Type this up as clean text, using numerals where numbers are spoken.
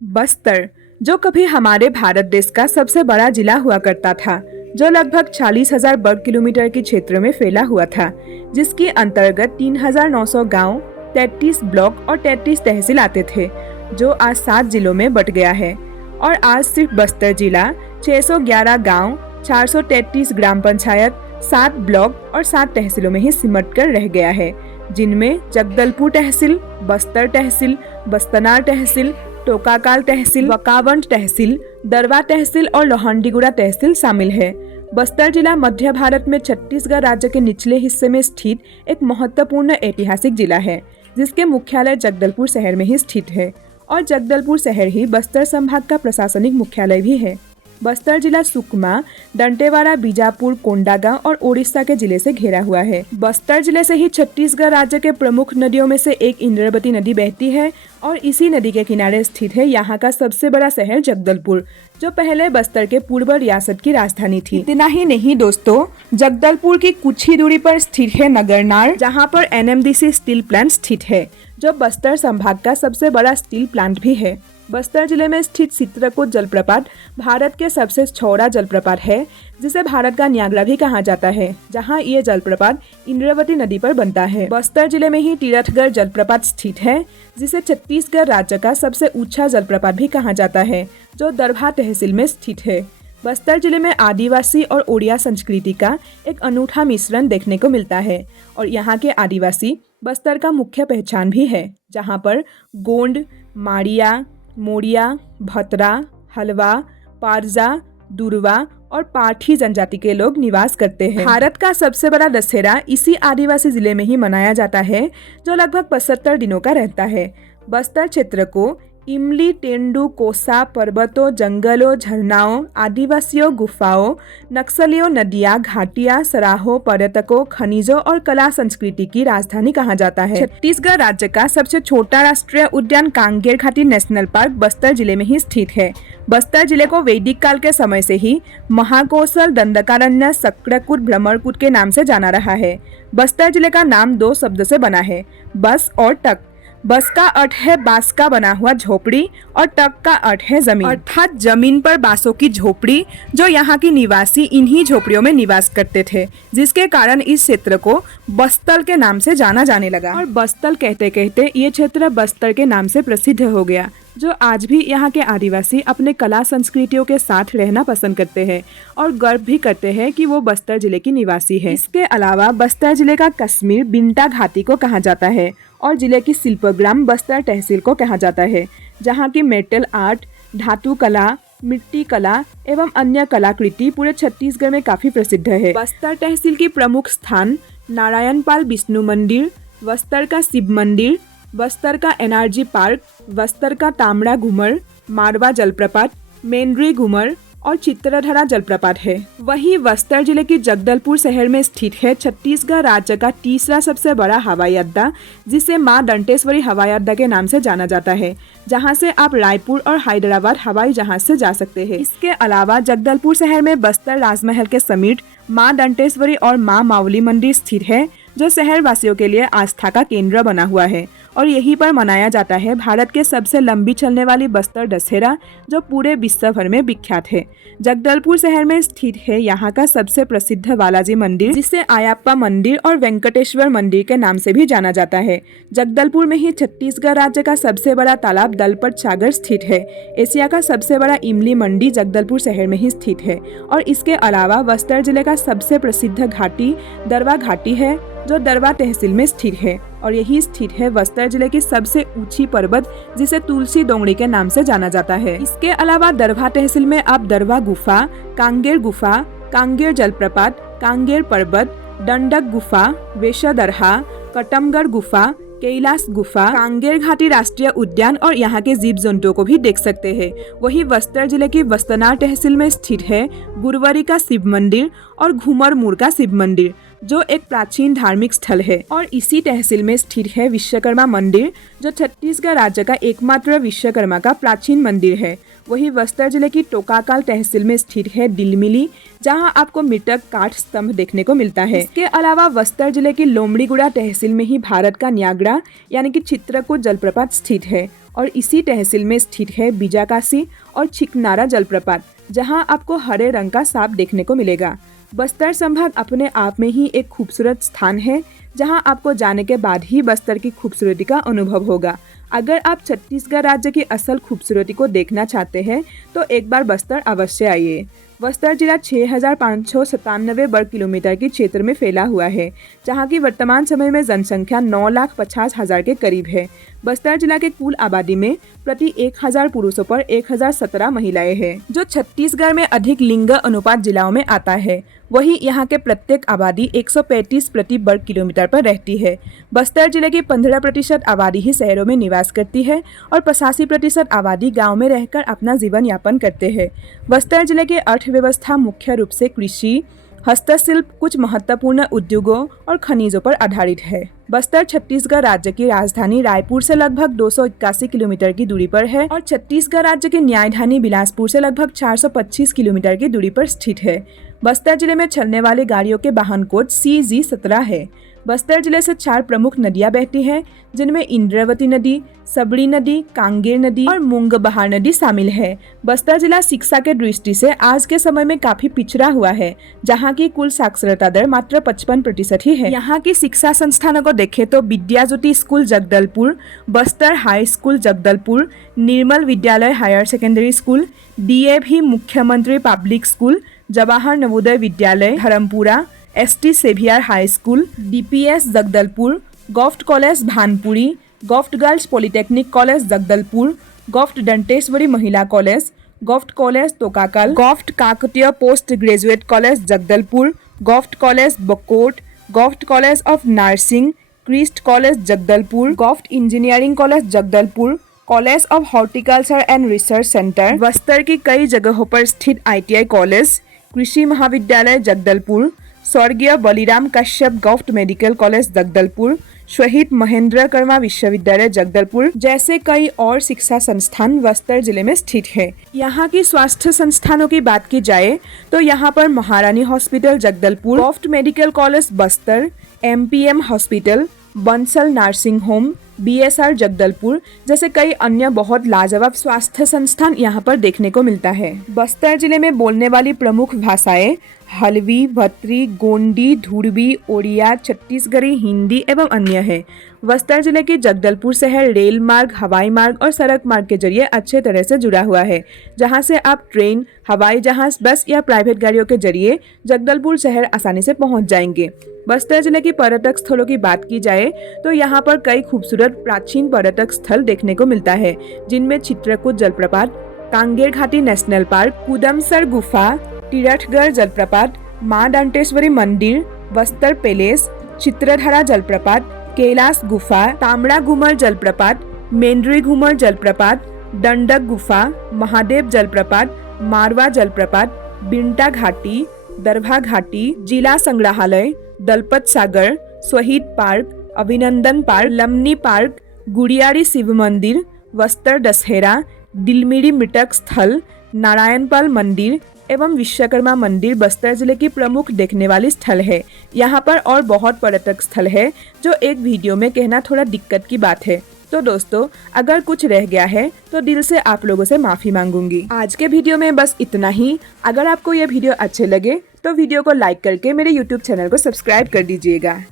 बस्तर, जो कभी हमारे भारत देश का सबसे बड़ा जिला हुआ करता था, जो लगभग 40,000 वर्ग किलोमीटर के क्षेत्र में फैला हुआ था, जिसके अंतर्गत 3,900 गांव, 33 ब्लॉक और 33 तहसील आते थे, जो आज 7 जिलों में बट गया है। और आज सिर्फ बस्तर जिला 611 गांव, 433 ग्राम पंचायत, 7 ब्लॉक और 7 तहसीलों में ही सिमट कर रह गया है, जिनमें जगदलपुर तहसील, बस्तर तहसील, बस्तनार तहसील, टोकाकाल तहसील, वकावंट तहसील, दरवा तहसील और लोहांडीगुड़ा तहसील शामिल है। बस्तर जिला मध्य भारत में छत्तीसगढ़ राज्य के निचले हिस्से में स्थित एक महत्वपूर्ण ऐतिहासिक जिला है, जिसके मुख्यालय जगदलपुर शहर में ही स्थित है और जगदलपुर शहर ही बस्तर संभाग का प्रशासनिक मुख्यालय भी है। बस्तर जिला सुकमा, दंतेवाड़ा, बीजापुर, कोंडागांव और ओडिशा के जिले से घिरा हुआ है। बस्तर जिले से ही छत्तीसगढ़ राज्य के प्रमुख नदियों में से एक इंद्रावती नदी बहती है और इसी नदी के किनारे स्थित है यहाँ का सबसे बड़ा शहर जगदलपुर, जो पहले बस्तर के पूर्व रियासत की राजधानी थी। इतना ही नहीं दोस्तों, जगदलपुर की कुछ ही दूरी पर स्थित है नगरनार, जहाँ पर NMDC स्टील प्लांट स्थित है, जो बस्तर संभाग का सबसे बड़ा स्टील प्लांट भी है। बस्तर जिले में स्थित चित्रकूट जलप्रपात भारत के सबसे चौड़ा जलप्रपात है, जिसे भारत का न्यागरा भी कहा जाता है, जहां ये जलप्रपात इंद्रावती नदी पर बनता है। बस्तर जिले में ही तीरथगढ़ जलप्रपात स्थित है, जिसे छत्तीसगढ़ राज्य का सबसे ऊंचा जलप्रपात भी कहा जाता है, जो दरभा तहसील में स्थित है। बस्तर जिले में आदिवासी और ओडिया संस्कृति का एक अनूठा मिश्रण देखने को मिलता है और यहाँ के आदिवासी बस्तर का मुख्य पहचान भी है, जहाँ पर गोंड, माड़िया, मोरिया, भतरा, हलवा, पारजा, दुरवा और पाठी जनजाति के लोग निवास करते हैं। भारत का सबसे बड़ा दशहरा इसी आदिवासी जिले में ही मनाया जाता है, जो लगभग 75 दिनों का रहता है। बस्तर क्षेत्र को इमली, तेंदू, कोसा, पर्वतों, जंगलों, झरनाओं, आदिवासियों, गुफाओं, नक्सलियों, नदियां, घाटियां, सराहों, पर्यटकों, खनिजों और कला संस्कृति की राजधानी कहा जाता है। छत्तीसगढ़ राज्य का सबसे छोटा राष्ट्रीय उद्यान कांगेर घाटी नेशनल पार्क बस्तर जिले में ही स्थित है। बस्तर जिले को वैदिक काल के समय से ही महाकौशल, दंडकारण्य, सक्राकूट, भ्रमरकूट के नाम से जाना रहा है। बस्तर जिले का नाम 2 शब्द से बना है, बस और टक। बस का अर्थ है बांस का बना हुआ झोपड़ी और टक का अर्थ है जमीन, अर्थात जमीन पर बांसों की झोपड़ी, जो यहाँ की निवासी इन्हीं झोपड़ियों में निवास करते थे, जिसके कारण इस क्षेत्र को बस्तर के नाम से जाना जाने लगा। और बस्तर कहते कहते ये क्षेत्र बस्तर के नाम से प्रसिद्ध हो गया, जो आज भी यहाँ के आदिवासी अपने कला संस्कृतियों के साथ रहना पसंद करते हैं और गर्व भी करते हैं कि वो बस्तर जिले की निवासी है। इसके अलावा बस्तर जिले का कश्मीर बिंटा घाटी को कहा जाता है और जिले की शिल्पग्राम बस्तर तहसील को कहा जाता है, जहाँ की मेटल आर्ट, धातु कला, मिट्टी कला एवं अन्य कलाकृति पूरे छत्तीसगढ़ में काफी प्रसिद्ध है। बस्तर तहसील की प्रमुख स्थान नारायणपाल विष्णु मंदिर, बस्तर का शिव मंदिर, बस्तर का NRG पार्क, बस्तर का तामड़ा घूमर, मारवा जलप्रपात, मेंढरी घूमर और चित्रधरा जलप्रपात है। वहीं बस्तर जिले की जगदलपुर शहर में स्थित है छत्तीसगढ़ राज्य का तीसरा सबसे बड़ा हवाई अड्डा, जिसे मां दंतेश्वरी हवाई अड्डा के नाम से जाना जाता है, जहां से आप रायपुर और हैदराबाद हवाई जहाज से जा सकते हैं। इसके अलावा जगदलपुर शहर में बस्तर राजमहल के समीप मां दंतेश्वरी और मां मावली मंदिर स्थित है, जो शहर वासियों के लिए आस्था का केंद्र बना हुआ है और यहीं पर मनाया जाता है भारत के सबसे लंबी चलने वाली बस्तर दशहरा, जो पूरे विश्व भर में विख्यात है। जगदलपुर शहर में स्थित है यहाँ का सबसे प्रसिद्ध बालाजी मंदिर, जिसे आयप्पा मंदिर और वेंकटेश्वर मंदिर के नाम से भी जाना जाता है। जगदलपुर में ही छत्तीसगढ़ राज्य का सबसे बड़ा तालाब दलपत सागर स्थित है। एशिया का सबसे बड़ा इमली मंडी जगदलपुर शहर में ही स्थित है और इसके अलावा बस्तर जिले का सबसे प्रसिद्ध घाटी दरवा घाटी है, जो दरवा तहसील में स्थित है और यही स्थित है बस्तर जिले की सबसे ऊंची पर्वत, जिसे तुलसी डोंगरी के नाम से जाना जाता है। इसके अलावा दरभा तहसील में आप दरवा गुफा, कांगेर गुफा, कांगेर जलप्रपात, कांगेर पर्वत, डंडक गुफा, वेशदरहा, कटमगढ़ गुफा, कैलाश गुफा, कांगेर घाटी राष्ट्रीय उद्यान और यहाँ के जीव जंतुओं को भी देख सकते हैं। वही बस्तर जिले की बस्तनार तहसील में स्थित है गुरवरी का शिव मंदिर और घूमरमुर का शिव मंदिर, जो एक प्राचीन धार्मिक स्थल है। और इसी तहसील में स्थित है विश्वकर्मा मंदिर, जो छत्तीसगढ़ राज्य का एकमात्र विश्वकर्मा का प्राचीन मंदिर है। वही बस्तर जिले की टोकाकाल तहसील में स्थित है दिलमिली, जहां आपको मृतक काठ स्तंभ देखने को मिलता है। इसके अलावा बस्तर जिले की लोमड़ीगुड़ा तहसील में ही भारत का न्यागरा यानी कि चित्रकूट जलप्रपात स्थित है और इसी तहसील में स्थित है बीजाकासी और चिकनारा जलप्रपात, जहां आपको हरे रंग का सांप देखने को मिलेगा। बस्तर संभाग अपने आप में ही एक खूबसूरत स्थान है, जहां आपको जाने के बाद ही बस्तर की खूबसूरती का अनुभव होगा। अगर आप छत्तीसगढ़ राज्य की असल खूबसूरती को देखना चाहते हैं तो एक बार बस्तर अवश्य आइए। बस्तर जिला 6,597 वर्ग किलोमीटर के क्षेत्र में फैला हुआ है, जहां की वर्तमान समय में जनसंख्या 9,50,000 के करीब है। बस्तर जिला के कुल आबादी में प्रति 1,000 पुरुषों पर 1,017 महिलाएं हैं, जो छत्तीसगढ़ में अधिक लिंग अनुपात जिलाओं में आता है। वहीं यहाँ के प्रत्येक आबादी 135 प्रति वर्ग किलोमीटर पर रहती है। बस्तर जिले की 15% आबादी ही शहरों में निवास करती है और 85% आबादी गांव में रहकर अपना जीवन यापन करते हैं। बस्तर जिले की अर्थव्यवस्था मुख्य रूप से कृषि, हस्तशिल्प, कुछ महत्वपूर्ण उद्योगों और खनिजों पर आधारित है। बस्तर छत्तीसगढ़ राज्य की राजधानी रायपुर से लगभग 281 किलोमीटर की दूरी पर है और छत्तीसगढ़ राज्य की न्यायधानी बिलासपुर से लगभग 425 किलोमीटर की दूरी पर स्थित है। बस्तर जिले में चलने वाली गाड़ियों के वाहन कोड CG17 है। बस्तर जिले से 4 प्रमुख नदियां बहती हैं, जिनमें इंद्रावती नदी, सबड़ी नदी, कांगेर नदी और मूंगबहार नदी शामिल है। बस्तर जिला शिक्षा के दृष्टि से आज के समय में काफी पिछड़ा हुआ है, जहां की कुल साक्षरता दर मात्र 55% ही है। यहाँ की शिक्षा संस्थानों को देखें तो Vidya Jyoti school Jagdalpur, Bastar high school Jagdalpur, Nirmal Vidyalaya higher secondary school, DAV Mukhyamantri public school, Jawahar Navodaya Vidyalaya Dharmpura, ST Xavier high school, DPS Jagdalpur, govt college Bhanpuri, govt girls polytechnic college Jagdalpur, govt Danteshwari Mahila college, govt college Tokapal, govt Kakatiya post graduate college Jagdalpur, govt college Bakot, govt college of nursing, Christ college Jagdalpur, govt engineering college Jagdalpur, college of horticulture and research centre, Bastar की कई जगहों पर स्थित ITI college, कृषि महाविद्यालय जगदलपुर, स्वर्गीय Baliram Kashyap गॉफ्ट medical college Jagdalpur, शहीद महेंद्र कर्मा विश्वविद्यालय जगदलपुर जैसे कई और शिक्षा संस्थान बस्तर जिले में स्थित है। यहाँ की स्वास्थ्य संस्थानों की बात की जाए तो यहाँ पर महारानी hospital Jagdalpur, गॉफ्ट medical college Bastar, MPM hospital, Bansal nursing home, BSR Jagdalpur जैसे कई अन्य बहुत लाजवाब स्वास्थ्य संस्थान यहाँ पर देखने को मिलता है। बस्तर जिले में बोलने वाली प्रमुख भाषाएं हल्बी, भत्री, गोंडी, धुरबी, ओडिया, छत्तीसगढ़ी, हिंदी एवं अन्य है। बस्तर जिले की जगदलपुर शहर रेल मार्ग, हवाई मार्ग और सड़क मार्ग के जरिए अच्छे तरह से जुड़ा हुआ है, जहां से आप ट्रेन, हवाई जहाज, बस या प्राइवेट गाड़ियों के जरिए जगदलपुर शहर आसानी से पहुंच जाएंगे। बस्तर जिले की पर्यटक स्थलों की बात की जाए तो यहाँ पर कई खूबसूरत प्राचीन पर्यटक स्थल देखने को मिलता है, जिनमें चित्रकूट जलप्रपात, कांगेर घाटी नेशनल पार्क, कुदमसर गुफा, तीरथगढ़ जलप्रपात, मां दंतेश्वरी मंदिर, बस्तर पैलेस, चित्रधारा जलप्रपात, कैलाश गुफा, तामड़ा घूमर जलप्रपात, मेंद्री घूमर जलप्रपात, दंडक गुफा, महादेव जलप्रपात, मारवा जलप्रपात, बिंटा घाटी, दरभा घाटी, जिला संग्रहालय, दलपत सागर, शहीद पार्क, अभिनंदन पार्क, लमनी पार्क, गुड़ियारी शिव मंदिर, बस्तर दशहरा, दिलमिरी मृतक स्थल, नारायणपाल मंदिर एवं विश्वकर्मा मंदिर बस्तर जिले की प्रमुख देखने वाली स्थल है। यहाँ पर और बहुत पर्यटक स्थल है जो एक वीडियो में कहना थोड़ा दिक्कत की बात है। तो दोस्तों, अगर कुछ रह गया है तो दिल से आप लोगों से माफी मांगूंगी। आज के वीडियो में बस इतना ही। अगर आपको ये वीडियो अच्छे लगे तो वीडियो को लाइक करके मेरे YouTube चैनल को सब्सक्राइब कर दीजिएगा।